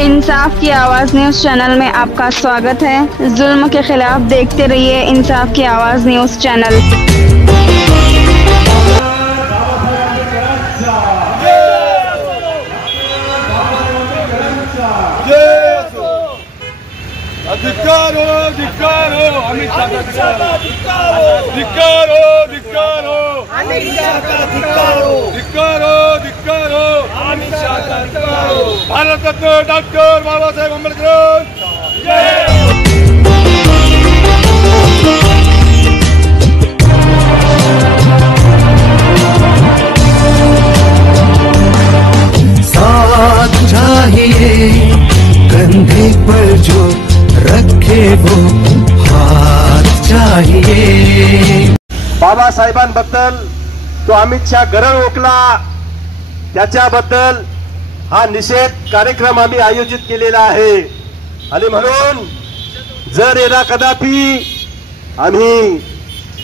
इंसाफ की आवाज़ news channel में आपका स्वागत है। जुल्म के खिलाफ देखते रहिए इंसाफ की आवाज़ न्यूज़ चैनल। धिक्कारो धिक्कारो अमित शाह का धिक्कारो धिक्कारो धिक्कारो अमित शाह का धिक्कारो धिक्कारो धिक्कारो अमित शाह का धिक्कारो भारत रत्न डॉक्टर बाबा साहेब आंबेडकर जय। साथ चाहिए कंधे पर जो रखे वो हात चाहिए। बाबासाहेबांबद्दल तो अमित शाह गरळ ओकला, त्याच्याबद्दल हा निषेध कार्यक्रम आम्ही आयोजित केलेला आहे। आणि म्हणून जर येदा कदापि आम्ही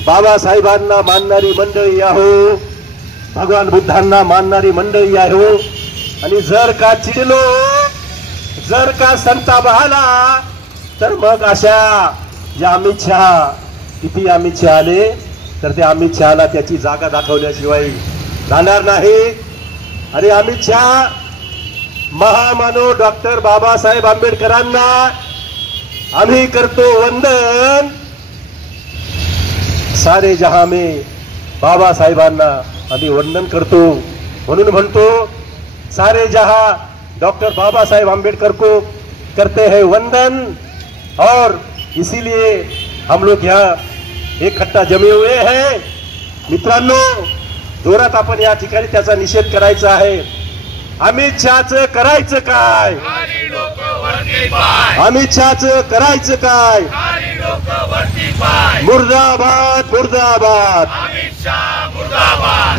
बाबासाहेबांना मानणारी मंडळी आहो, भगवान बुद्धांना मानणारी मंडळी आहो, आणि जर का चिडलो, जर का संताप आला, तर मग अशा या अमित शाह किती अमित शाह आले तर ते अमित शहाला त्याची जागा दाखवल्याशिवाय राहणार नाही। आणि अमित शाह महामानव डॉक्टर बाबासाहेब आंबेडकरांना आम्ही करतो वंदन। सारे जहां में बाबासाहेबांना आम्ही वंदन करतो, म्हणून म्हणतो सारे जहां डॉक्टर बाबा साहेब आंबेडकर को करते हैं वंदन। और इसीलिए हम लोग यहाँ इकट्ठा जमे हुए हैं। मित्रांनो, जोरात आपण या ठिकाणी त्याचा निषेध करायचा आहे। अमित शहाचं करायचं काय? अमित शहाचं करायचं काय? मुर्दाबाद मुर्दाबाद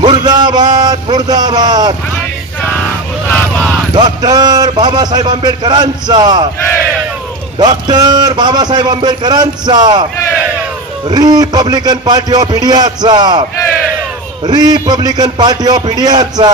मुर्दाबाद मुर्दाबाद डॉक्टर बाबासाहेब आंबेडकरांचा, डॉक्टर बाबासाहेब आंबेडकरांचा, रिपब्लिकन पार्टी ऑफ इंडियाचा, रिपब्लिकन पार्टी ऑफ इंडियाचा